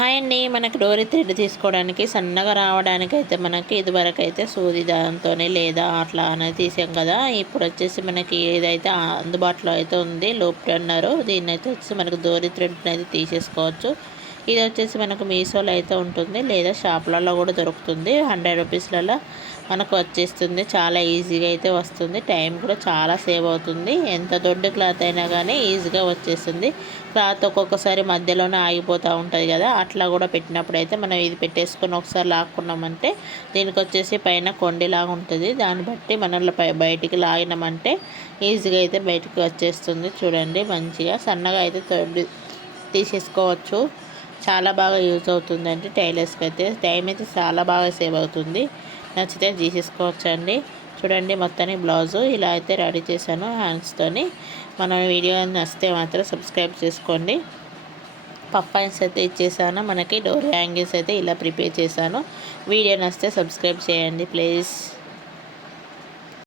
Hi అండి. మనకి డోరీ థ్రెడ్ తీసుకోవడానికి సన్నగా రావడానికి అయితే మనకి ఇదివరకు అయితే సూది దాంతోనే లేదా అట్లా అనేది తీసాం కదా. ఇప్పుడు వచ్చేసి మనకి ఏదైతే అందుబాటులో అయితే ఉంది లూప్ టర్నర్, దీన్ని అయితే వచ్చేసి మనకు డోరీ థ్రెడ్ అయితే తీసేసుకోవచ్చు. ఇది వచ్చేసి మనకు మీషోలో అయితే ఉంటుంది, లేదా షాపులలో కూడా దొరుకుతుంది. 100 రూపీస్లలో మనకు వచ్చేస్తుంది. చాలా ఈజీగా అయితే వస్తుంది, టైం కూడా చాలా సేవ్ అవుతుంది. ఎంత దొడ్డు క్లాత్ అయినా కానీ ఈజీగా వచ్చేస్తుంది. క్లాత్ ఒక్కొక్కసారి మధ్యలోనే ఆగిపోతూ ఉంటుంది కదా, అట్లా కూడా పెట్టినప్పుడు అయితే మనం ఇది పెట్టేసుకొని ఒకసారి లాక్కున్నామంటే దీనికి వచ్చేసి పైన కొండిలాగా ఉంటుంది. దాన్ని బట్టి మనల్ని బయటికి లాగినామంటే ఈజీగా అయితే బయటికి వచ్చేస్తుంది. చూడండి, మంచిగా సన్నగా అయితే తీసేసుకోవచ్చు. చాలా బాగా యూజ్ అవుతుందండి. టైలర్స్కి అయితే టైం అయితే చాలా బాగా సేవ్ అవుతుంది. నచ్చితే తీసేసుకోవచ్చు అండి. చూడండి, మొత్తానికి బ్లౌజు ఇలా అయితే రెడీ చేశాను హ్యాండ్స్తోని. మన వీడియో నచ్చితే మాత్రం సబ్స్క్రైబ్ చేసుకోండి. పఫ్ హ్యాండ్స్ అయితే ఇచ్చేసాను. మనకి డోర్ యాంగిల్స్ అయితే ఇలా ప్రిపేర్ చేశాను. వీడియో నచ్చితే సబ్స్క్రైబ్ చేయండి ప్లీజ్.